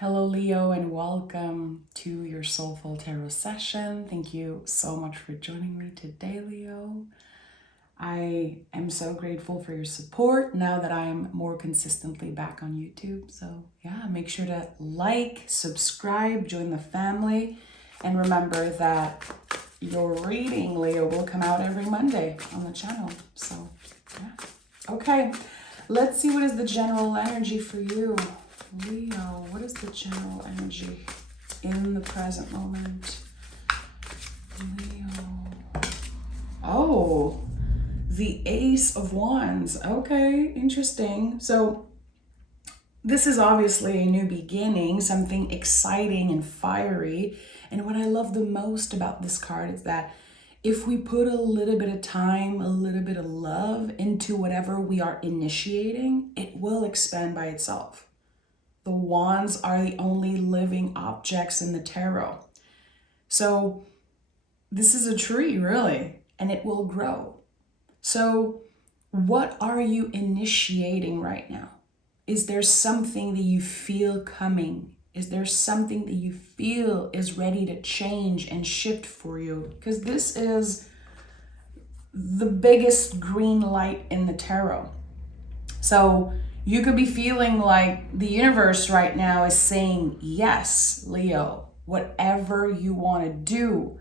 Hello, Leo, and welcome to your Soulful Tarot session. Thank you so much for joining me today, Leo. I am so grateful for your support now that I'm more consistently back on YouTube. So, yeah, make sure to like, subscribe, join the family, and remember that your reading, Leo, will come out every Monday on the channel. So, yeah. Okay, let's see what is the general energy for you. Leo, what is the general energy in the present moment? Leo. Oh, the Ace of Wands. Okay, interesting. So this is obviously a new beginning, something exciting and fiery. And what I love the most about this card is that if we put a little bit of time, a little bit of love into whatever we are initiating, it will expand by itself. The wands are the only living objects in the tarot. So this is a tree, really, and it will grow. So what are you initiating right now? Is there something that you feel coming? Is there something that you feel is ready to change and shift for you? Because this is the biggest green light in the tarot. So you could be feeling like the universe right now is saying, yes, Leo, whatever you want to do,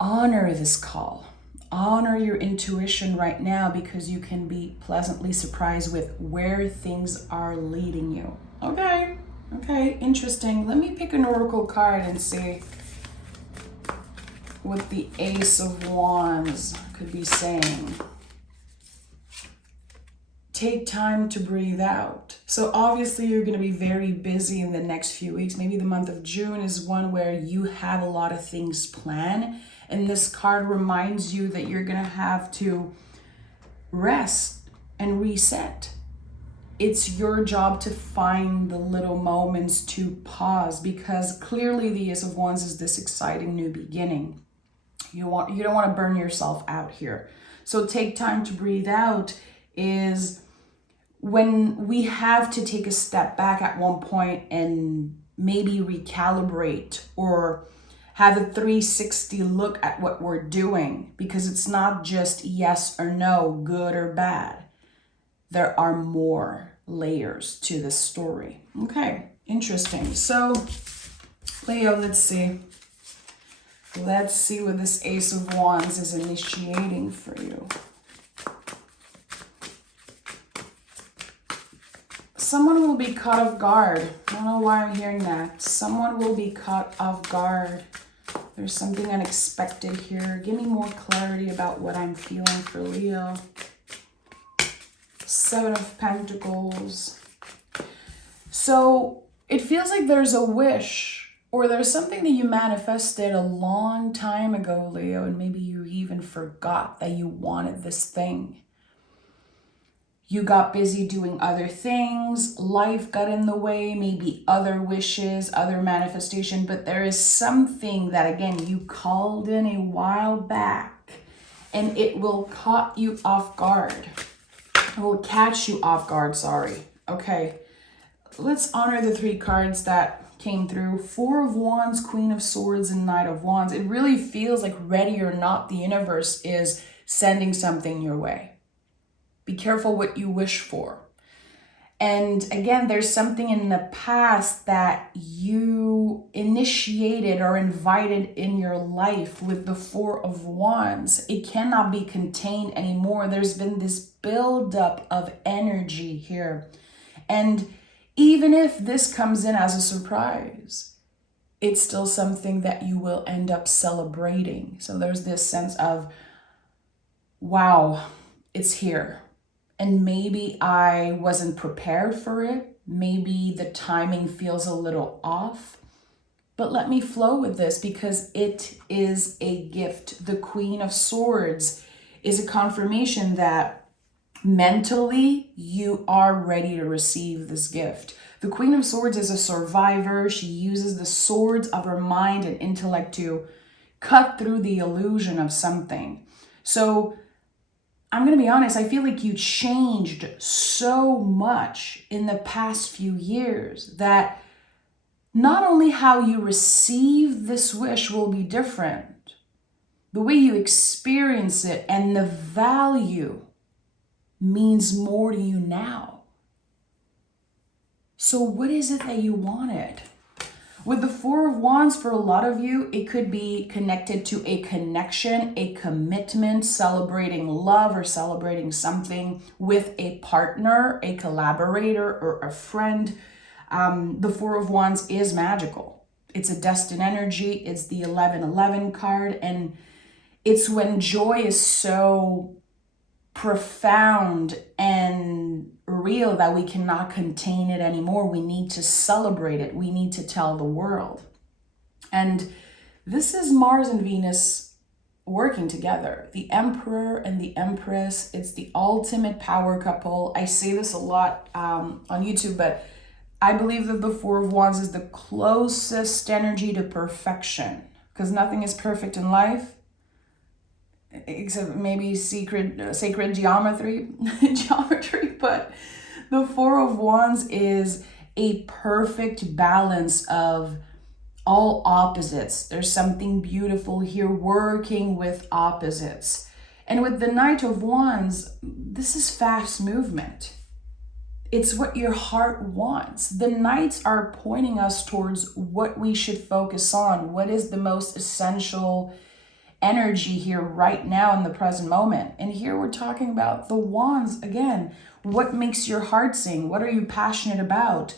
honor this call. Honor your intuition right now because you can be pleasantly surprised with where things are leading you. Okay, interesting. Let me pick an oracle card and see what the Ace of Wands could be saying. Take time to breathe out. So obviously you're going to be very busy in the next few weeks. Maybe the month of June is one where you have a lot of things planned. And this card reminds you that you're going to have to rest and reset. It's your job to find the little moments to pause because clearly the Ace of Wands is this exciting new beginning. You don't want to burn yourself out here. So take time to breathe out is when we have to take a step back at one point and maybe recalibrate or have a 360 look at what we're doing, because it's not just yes or no, good or bad. There are more layers to this story. Okay, interesting. So, Leo, let's see. Let's see what this Ace of Wands is initiating for you. Someone will be caught off guard. I don't know why I'm hearing that. Someone will be caught off guard. There's something unexpected here. Give me more clarity about what I'm feeling for Leo. Seven of Pentacles. So it feels like there's a wish or there's something that you manifested a long time ago, Leo, and maybe you even forgot that you wanted this thing. You got busy doing other things, life got in the way, maybe other wishes, other manifestation, but there is something that, again, you called in a while back and it will caught you off guard. It will catch you off guard, sorry. Okay, let's honor the three cards that came through. Four of Wands, Queen of Swords, and Knight of Wands. It really feels like ready or not, the universe is sending something your way. Be careful what you wish for. And again, there's something in the past that you initiated or invited in your life with the Four of Wands. It cannot be contained anymore. There's been this buildup of energy here. And even if this comes in as a surprise, it's still something that you will end up celebrating. So there's this sense of, wow, it's here. And maybe I wasn't prepared for it. Maybe the timing feels a little off. But let me flow with this because it is a gift. The Queen of Swords is a confirmation that mentally you are ready to receive this gift. The Queen of Swords is a survivor. She uses the swords of her mind and intellect to cut through the illusion of something. So I'm going to be honest, I feel like you changed so much in the past few years that not only how you receive this wish will be different, the way you experience it and the value means more to you now. So what is it that you wanted? With the Four of Wands, for a lot of you, it could be connected to a connection, a commitment, celebrating love or celebrating something with a partner, a collaborator, or a friend. The Four of Wands is magical. It's a destined energy. It's the 1111 card. And it's when joy is so profound and real that we cannot contain it anymore. We need to celebrate it. We need to tell the world. And this is Mars and Venus working together. The Emperor and the Empress. It's the ultimate power couple. I say this a lot on YouTube, but I believe that the Four of Wands is the closest energy to perfection, because nothing is perfect in life except maybe sacred geometry, but the Four of Wands is a perfect balance of all opposites. There's something beautiful here working with opposites. And with the Knight of Wands, this is fast movement. It's what your heart wants. The Knights are pointing us towards what we should focus on, what is the most essential energy here right now in the present moment. And here we're talking about the Wands again. What makes your heart sing? What are you passionate about?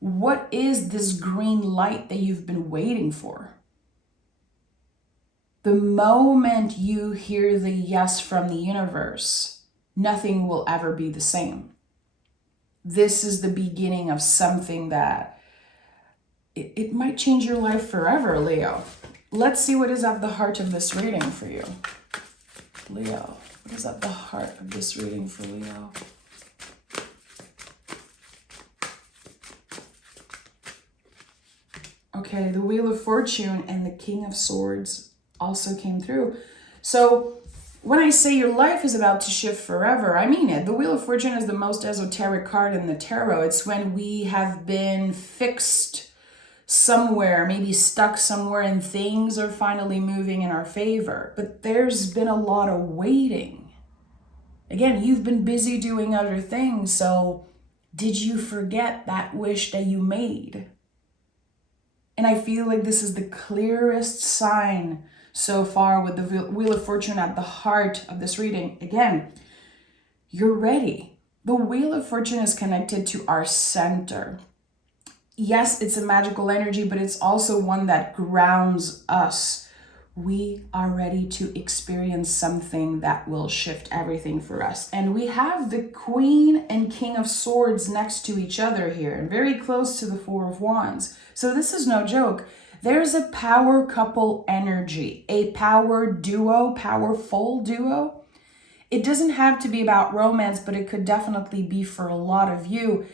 What is this green light that you've been waiting for? The moment you hear the yes from the universe, nothing will ever be the same. This is the beginning of something that it might change your life forever, Leo. Let's see what is at the heart of this reading for you. Leo, what is at the heart of this reading for Leo? Okay, the Wheel of Fortune and the King of Swords also came through. So when I say your life is about to shift forever, I mean it. The Wheel of Fortune is the most esoteric card in the tarot. It's when we have been fixed somewhere, maybe stuck somewhere, and things are finally moving in our favor. But there's been a lot of waiting. Again, you've been busy doing other things, so did you forget that wish that you made? And I feel like this is the clearest sign so far with the Wheel of Fortune at the heart of this reading. Again, you're ready. The Wheel of Fortune is connected to our center. Yes, it's a magical energy, but it's also one that grounds us. We are ready to experience something that will shift everything for us. And we have the Queen and King of Swords next to each other here, and very close to the Four of Wands. So this is no joke. There's a power couple energy, a power duo, powerful duo. It doesn't have to be about romance, but it could definitely be for a lot of you.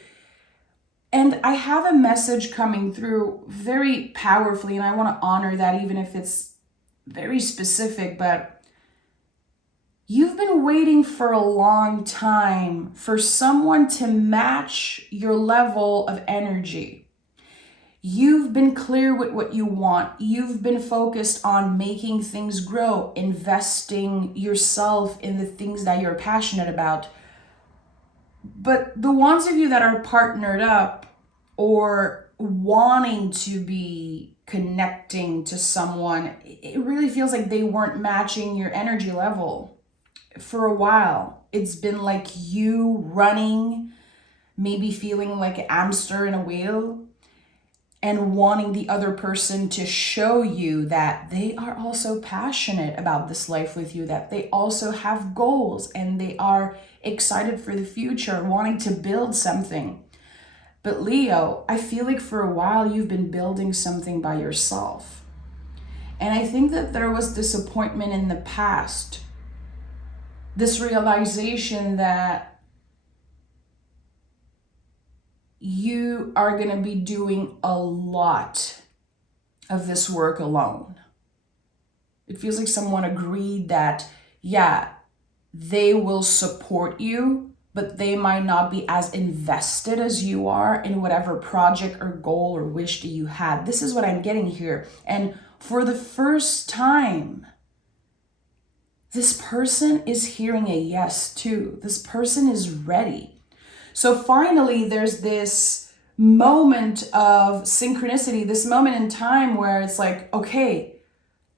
And I have a message coming through very powerfully, and I want to honor that even if it's very specific, but you've been waiting for a long time for someone to match your level of energy. You've been clear with what you want. You've been focused on making things grow, investing yourself in the things that you're passionate about. But the ones of you that are partnered up or wanting to be connecting to someone, it really feels like they weren't matching your energy level for a while. It's been like you running, maybe feeling like an hamster in a wheel, and wanting the other person to show you that they are also passionate about this life with you, that they also have goals and they are excited for the future, wanting to build something. But Leo, I feel like for a while you've been building something by yourself. And I think that there was disappointment in the past, this realization that you are going to be doing a lot of this work alone. It feels like someone agreed that, yeah, they will support you, but they might not be as invested as you are in whatever project or goal or wish that you had. This is what I'm getting here. And for the first time, this person is hearing a yes too. This person is ready. So finally, there's this moment of synchronicity, this moment in time where it's like, okay,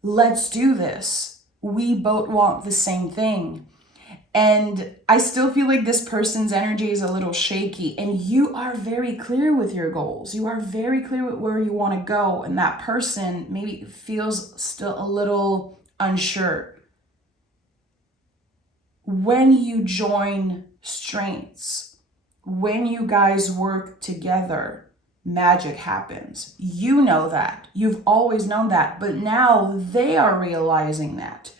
let's do this. We both want the same thing. And I still feel like this person's energy is a little shaky, and you are very clear with your goals. You are very clear with where you want to go. And that person maybe feels still a little unsure. When you join strengths, when you guys work together, magic happens. You know that. You've always known that. But now they are realizing that.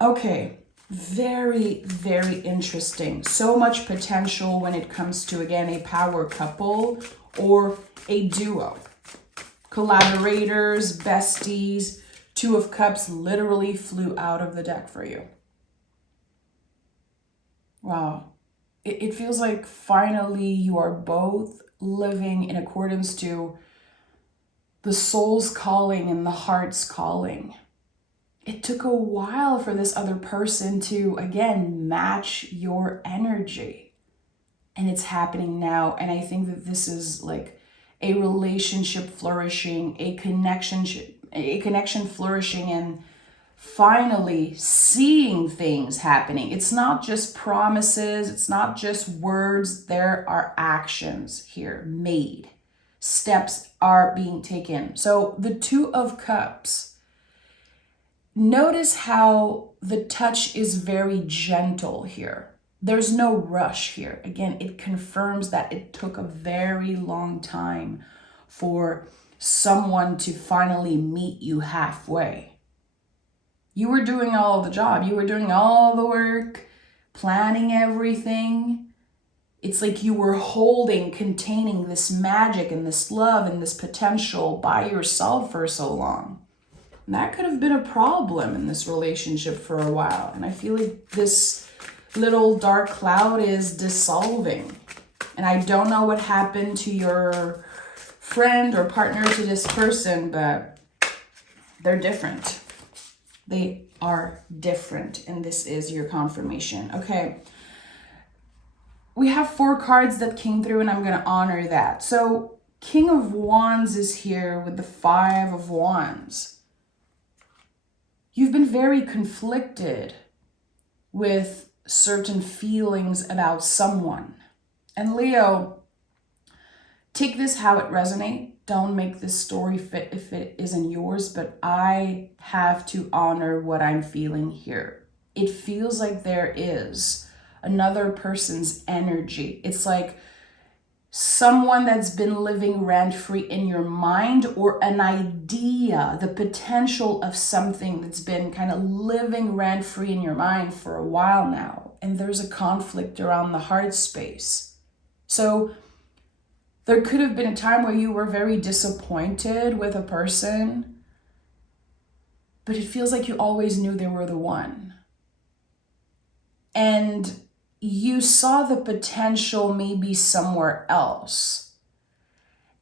Okay, very, very interesting. So much potential when it comes to, again, a power couple or a duo. Collaborators, besties. Two of Cups literally flew out of the deck for you. Wow. It feels like finally you are both living in accordance to the soul's calling and the heart's calling. It took a while for this other person to, again, match your energy. And it's happening now. And I think that this is like a relationship flourishing, a connection flourishing, and finally seeing things happening. It's not just promises. It's not just words. There are actions here made. Steps are being taken. So the Two of Cups, notice how the touch is very gentle here. There's no rush here. Again, it confirms that it took a very long time for someone to finally meet you halfway. You were doing all the job. You were doing all the work, planning everything. It's like you were holding, containing this magic and this love and this potential by yourself for so long. And that could have been a problem in this relationship for a while. And I feel like this little dark cloud is dissolving. And I don't know what happened to your friend or partner to this person, but they're different. They are different. And this is your confirmation. Okay. We have 4 cards that came through, and I'm going to honor that. So King of Wands is here with the 5 of Wands. You've been very conflicted with certain feelings about someone. And Leo, take this how it resonates. Don't make this story fit if it isn't yours, but I have to honor what I'm feeling here. It feels like there is another person's energy. It's like someone that's been living rent-free in your mind, or an idea, the potential of something that's been kind of living rent-free in your mind for a while now. And there's a conflict around the heart space. So there could have been a time where you were very disappointed with a person, but it feels like you always knew they were the one. And you saw the potential maybe somewhere else.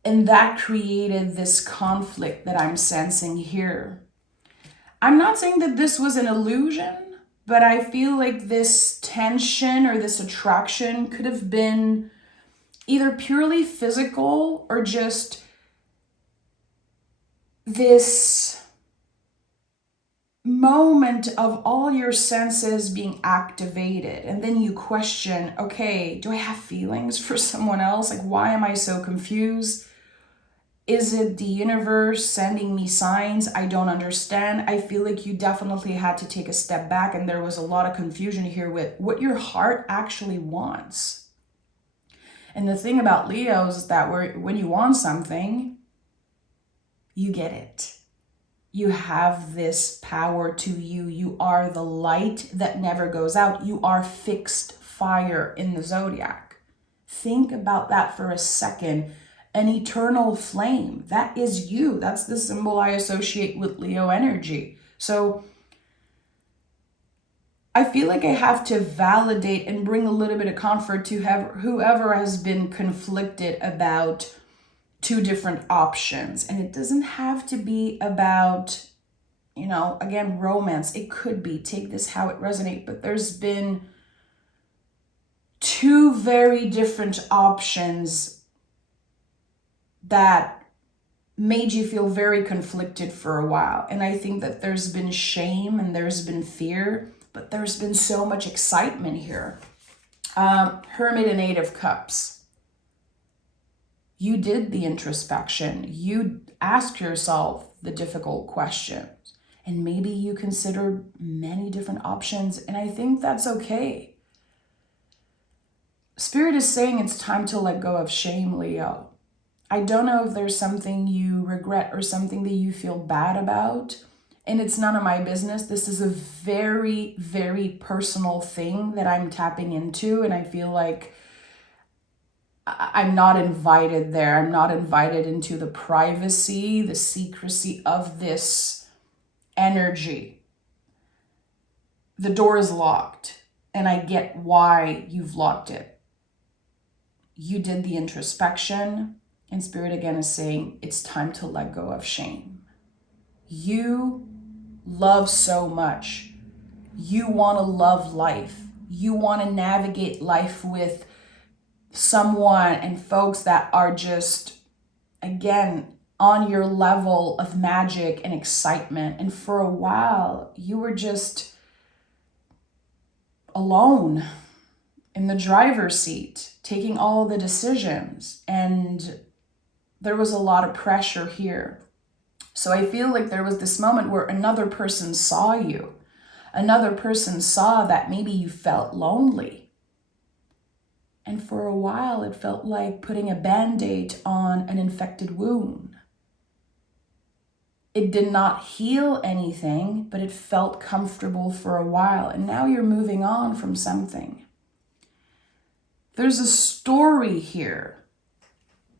And that created this conflict that I'm sensing here. I'm not saying that this was an illusion, but I feel like this tension or this attraction could have been either purely physical or just this moment of all your senses being activated. And then you question, okay, do I have feelings for someone else? Like, why am I so confused? Is it the universe sending me signs I don't understand? I feel like you definitely had to take a step back, and there was a lot of confusion here with what your heart actually wants. And the thing about Leos is that when you want something, you get it. You have this power to you. You are the light that never goes out. You are fixed fire in the zodiac. Think about that for a second. An eternal flame. That is you. That's the symbol I associate with Leo energy. So I feel like I have to validate and bring a little bit of comfort to whoever has been conflicted about two different options. And it doesn't have to be about, again, romance. It could be, take this how it resonates, but there's been two very different options that made you feel very conflicted for a while. And I think that there's been shame and there's been fear, but there's been so much excitement here. Hermit and Eight of Cups. You did the introspection. You asked yourself the difficult questions. And maybe you considered many different options. And I think that's okay. Spirit is saying it's time to let go of shame, Leo. I don't know if there's something you regret or something that you feel bad about. And it's none of my business. This is a very, very personal thing that I'm tapping into. And I feel like I'm not invited there. I'm not invited into the privacy, the secrecy of this energy. The door is locked. And I get why you've locked it. You did the introspection. And Spirit again is saying it's time to let go of shame. You love so much. You want to love life. You want to navigate life with someone and folks that are just, again, on your level of magic and excitement. And for a while, you were just alone in the driver's seat, taking all the decisions. And there was a lot of pressure here. So I feel like there was this moment where another person saw you. Another person saw that maybe you felt lonely. And for a while, it felt like putting a Band-Aid on an infected wound. It did not heal anything, but it felt comfortable for a while. And now you're moving on from something. There's a story here.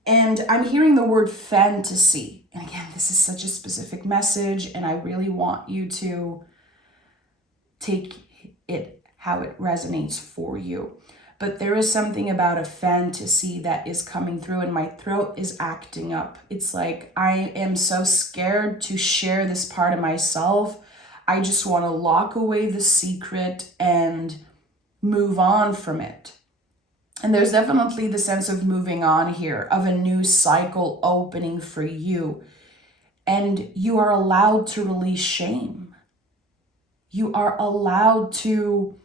And I'm hearing the word fantasy. And again, this is such a specific message, and I really want you to take it how it resonates for you. But there is something about a fantasy that is coming through, and my throat is acting up. It's like I am so scared to share this part of myself. I just want to lock away the secret and move on from it. And there's definitely the sense of moving on here, of a new cycle opening for you. And you are allowed to release shame. You are allowed to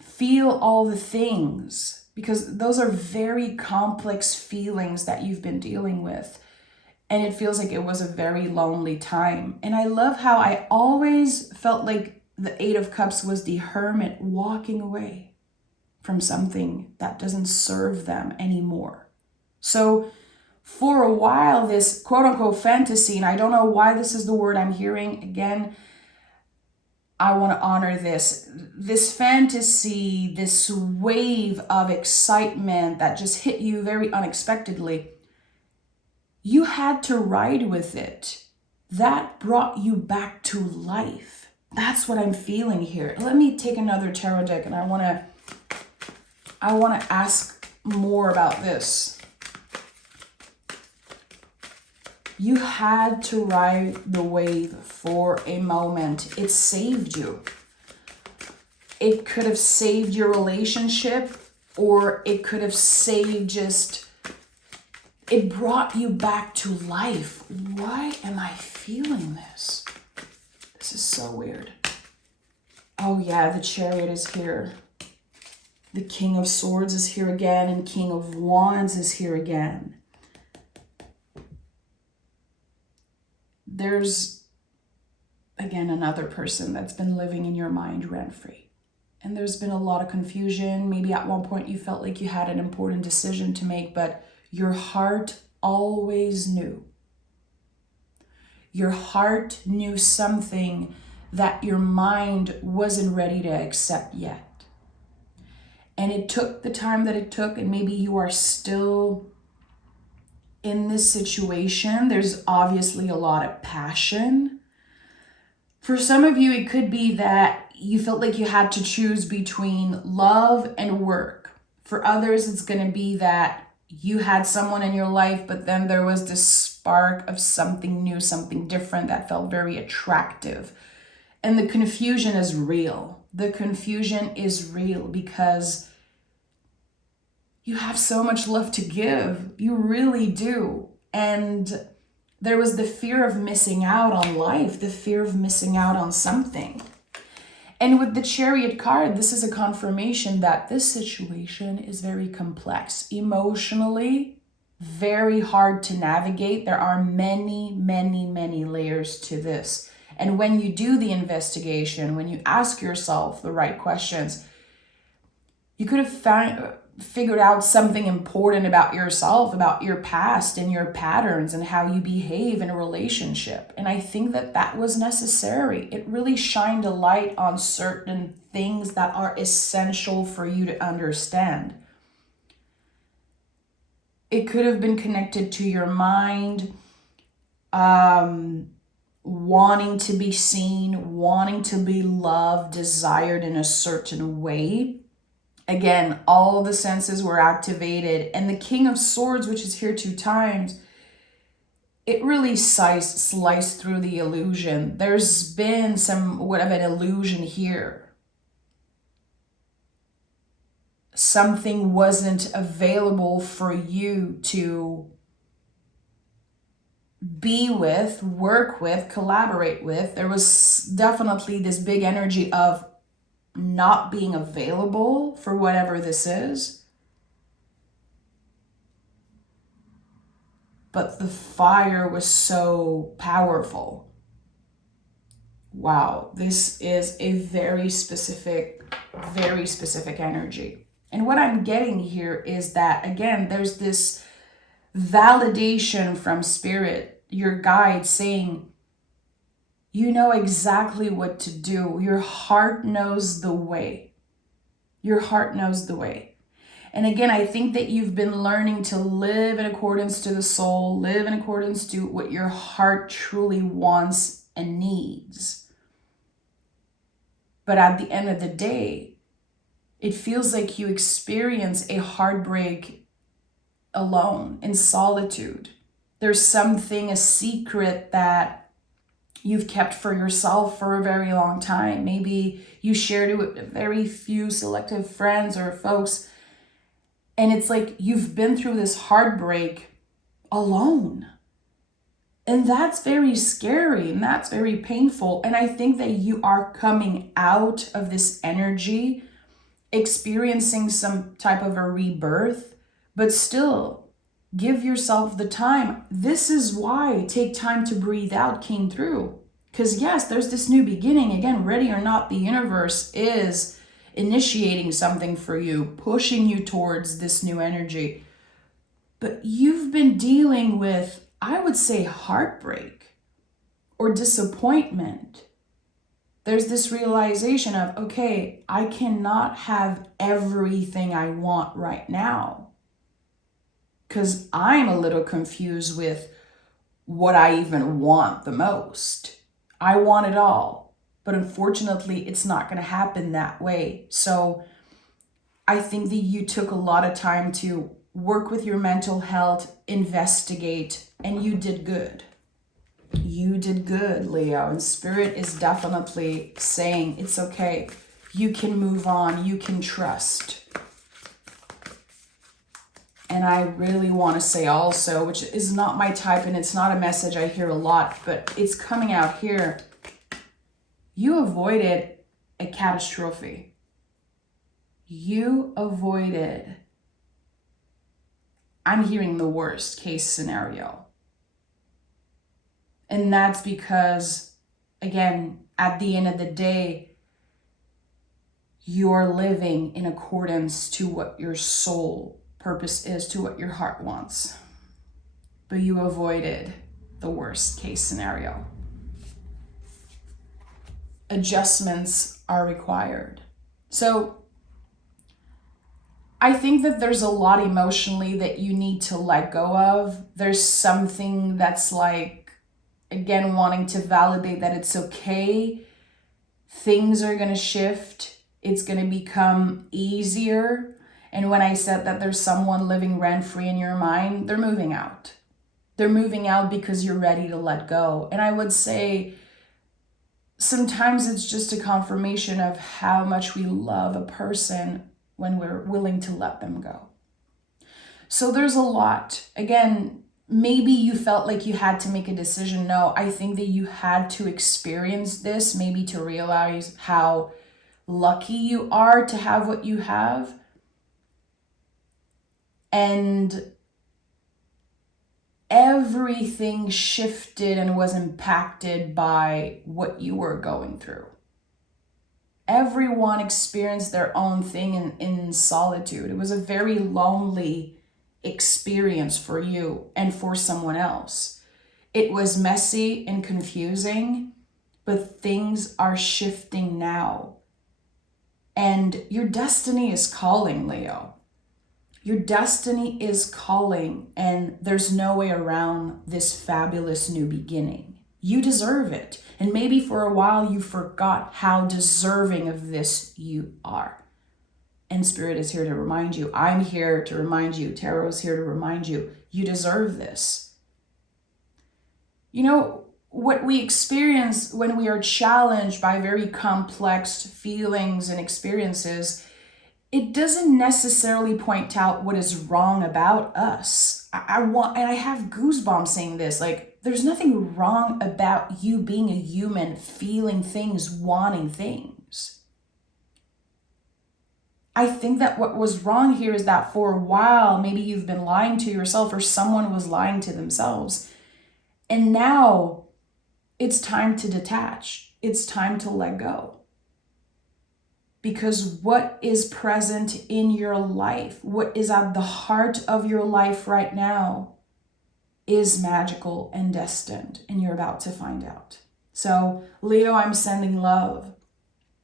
feel all the things, because those are very complex feelings that you've been dealing with. And it feels like it was a very lonely time. And I love how I always felt like the Eight of Cups was the hermit walking away from something that doesn't serve them anymore. So for a while, this quote unquote fantasy, and I don't know why this is the word I'm hearing, again, I want to honor this fantasy, this wave of excitement that just hit you very unexpectedly. You had to ride with it. That brought you back to life. That's what I'm feeling here. Let me take another tarot deck, and I want to ask more about this. You had to ride the wave for a moment. It saved you. It could have saved your relationship, or it could have saved it brought you back to life. Why am I feeling this? This is so weird. Oh yeah, the Chariot is here. The King of Swords is here again, and King of Wands is here again. There's, again, another person that's been living in your mind rent-free. And there's been a lot of confusion. Maybe at one point you felt like you had an important decision to make, but your heart always knew. Your heart knew something that your mind wasn't ready to accept yet. And it took the time that it took, and maybe you are still in this situation. There's obviously a lot of passion For some of you, it could be that you felt like you had to choose between love and work. For others, it's going to be that you had someone in your life, but then there was this spark of something new, something different that felt very attractive. And the confusion is real. The confusion is real because you have so much love to give. You really do. And there was the fear of missing out on life, the fear of missing out on something. And with the Chariot card, this is a confirmation that this situation is very complex. Emotionally, very hard to navigate. There are many, many, many layers to this. And when you do the investigation, when you ask yourself the right questions, you could have figured out something important about yourself, about your past and your patterns and how you behave in a relationship. And I think that that was necessary. It really shined a light on certain things that are essential for you to understand. It could have been connected to your mind, wanting to be seen, wanting to be loved, desired in a certain way. Again, all the senses were activated. And the King of Swords, which is here 2 times, it really sliced through the illusion. There's been somewhat of an illusion here. Something wasn't available for you to be with, work with, collaborate with. There was definitely this big energy of not being available for whatever this is. But the fire was so powerful. Wow, this is a very specific energy. And what I'm getting here is that, again, there's this validation from spirit, your guide saying, you know exactly what to do. Your heart knows the way. Your heart knows the way. And again, I think that you've been learning to live in accordance to the soul, live in accordance to what your heart truly wants and needs. But at the end of the day, it feels like you experience a heartbreak alone, in solitude. There's something, a secret that you've kept for yourself for a very long time. Maybe you shared it with very few selective friends or folks. And it's like you've been through this heartbreak alone. And that's very scary and that's very painful. And I think that you are coming out of this energy, experiencing some type of a rebirth, but still give yourself the time. This is why Take Time to Breathe Out came through. Because yes, there's this new beginning. Again, ready or not, the universe is initiating something for you, pushing you towards this new energy. But you've been dealing with, I would say, heartbreak or disappointment. There's this realization of, okay, I cannot have everything I want right now. Because I'm a little confused with what I even want the most. I want it all, but unfortunately, it's not going to happen that way. So I think that you took a lot of time to work with your mental health, investigate, and you did good. You did good, Leo. And Spirit is definitely saying it's okay. You can move on. You can trust. And I really want to say also, which is not my type and it's not a message I hear a lot, but it's coming out here. You avoided a catastrophe. You avoided, I'm hearing the worst case scenario. And that's because, again, at the end of the day, you're living in accordance to what your soul purpose is, to what your heart wants. But you avoided the worst case scenario. Adjustments are required. So I think that there's a lot emotionally that you need to let go of. There's something that's like again, wanting to validate that it's okay. Things are going to shift. It's going to become easier. And when I said that there's someone living rent-free in your mind, they're moving out. They're moving out because you're ready to let go. And I would say sometimes it's just a confirmation of how much we love a person when we're willing to let them go. So there's a lot. Again, maybe you felt like you had to make a decision. No, I think that you had to experience this, maybe to realize how lucky you are to have what you have. And everything shifted and was impacted by what you were going through. Everyone experienced their own thing in solitude. It was a very lonely experience for you and for someone else. It was messy and confusing, but things are shifting now. And your destiny is calling, Leo. Your destiny is calling, and there's no way around this fabulous new beginning. You deserve it. And maybe for a while you forgot how deserving of this you are. And Spirit is here to remind you. I'm here to remind you. Tarot is here to remind you. You deserve this. You know, what we experience when we are challenged by very complex feelings and experiences, it doesn't necessarily point out what is wrong about us. I have goosebumps saying this, like, there's nothing wrong about you being a human, feeling things, wanting things. I think that what was wrong here is that for a while, maybe you've been lying to yourself or someone was lying to themselves. And now it's time to detach. It's time to let go. Because what is present in your life, what is at the heart of your life right now, is magical and destined, and you're about to find out. So, Leo, I'm sending love.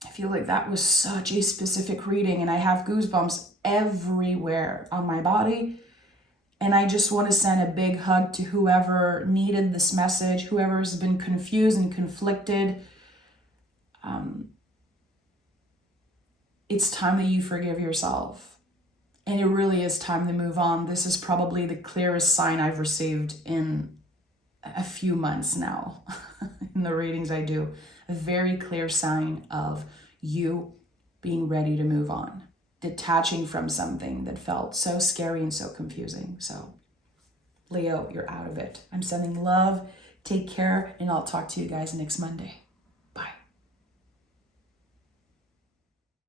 I feel like that was such a specific reading, and I have goosebumps everywhere on my body. And I just want to send a big hug to whoever needed this message, whoever has been confused and conflicted. It's time that you forgive yourself. And it really is time to move on. This is probably the clearest sign I've received in a few months now in the readings I do. A very clear sign of you being ready to move on, detaching from something that felt so scary and so confusing. So, Leo, you're out of it. I'm sending love. Take care, and I'll talk to you guys next Monday.